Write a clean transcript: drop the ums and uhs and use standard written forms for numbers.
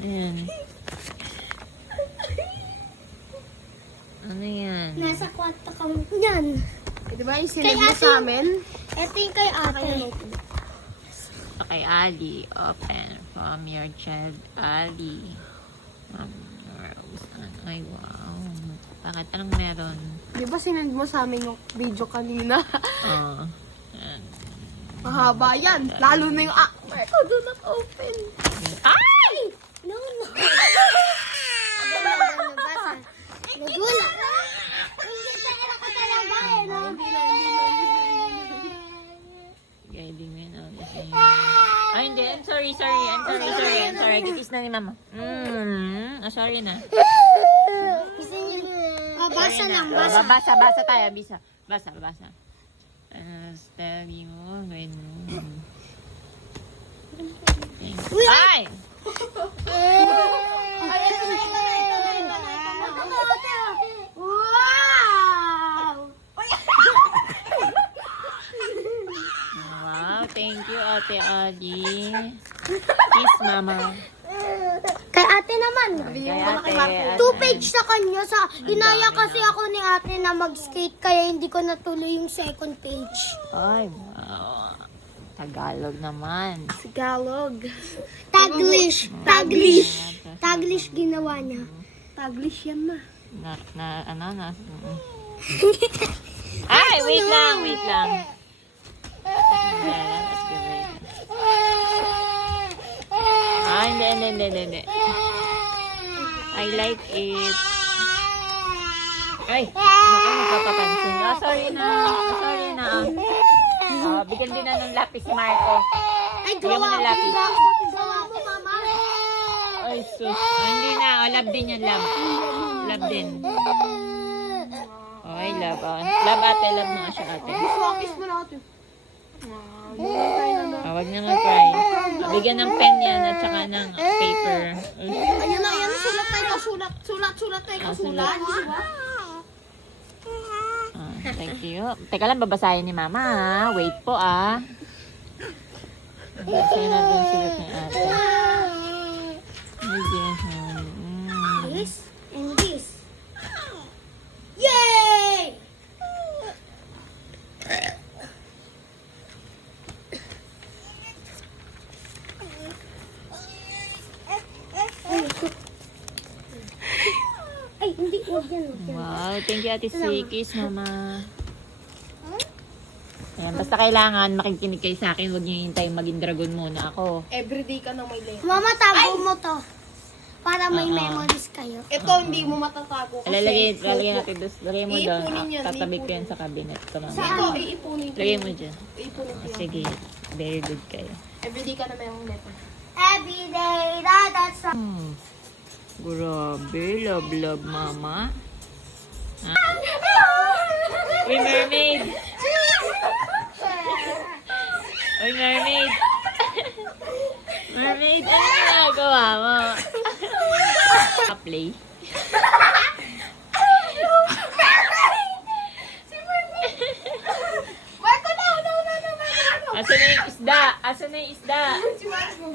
Ayan. Ano yan? Nasa kwarto ka yan. Di ba yung sinend mo sa amin? Ito yung kay ate. Okay, Ali. Open from your child, Ali. Rose. Ay, wow. Bakit? Anong meron? Di ba sinend mo sa amin yung video kanina? Oh. Ayan. Mahaba yan. Lalo na yung Marco, do not open. Ay! No, no. Nagulat. Hindi tayo ko talaga eh, no? Guiding me now. Ay, hindi. I'm sorry. I'm sorry. Kitis na ni mama. Sorry na. Gusto niyo? Basa Sorry lang, na. basa. Basa tayo. Basa. Tell you when... Ay! Wow! Wow, thank you, Ate Ali. Kiss, mama. Kay ate naman. Kay ate. 2 page sa kanya. Hinaya kasi ako ni ate na mag-skate kaya hindi ko natuloy yung second page. Ay, wow. Tagalog naman. Tagalog. Taglish ginawa niya. Taglish yan na. Ay, wait lang. Ah, hindi. I like it. Ay, naku, magpapapansin. Sorry na. Bigyan din na ng lapis si Marco. Ay, Bigyan mo ng lapis. gawa mo, mama. Ay, sus. Hindi na. Love din yan, love. Love din. Okay, love. Love ate, love na siya ate. Kiss mo na ate. Wag na mag-cry. Bigyan ng pen yan at saka ng paper. Ayan na. Sulat tayo. Sulat tayo. Sulat. Thank you. Teka lang, babasahin ni mama ha. Wait po Babasahin natin yung sulat ni ate. This and this. Yay! Ay, hindi. Huwag yan. Wow, thank you ate Sikis, mama. Ayan, basta kailangan makikinig kayo sa akin. Huwag niyo hintayin maging dragon muna ako. Everyday ka na may letter. Mama, tago mo to. Para may memories kayo. Ito hindi mo matatago kasi. Lalagay natin doon. Lagay mo doon. Iipunin yan, Tatabi ko iipunin. yan sa cabinet. Ito, mama. Ito, iipunin ko. Lagay mo dyan. Iipunin ko yan. Sige, very good kayo. Everyday ka na mayroong letter. Every day, that's a... Grabe, love, mama. Uy, mermaid! Uy, mermaid! Mermaid, ano ginagawa mo? Play. Marco, no. Asan na yung isda? Si Marco.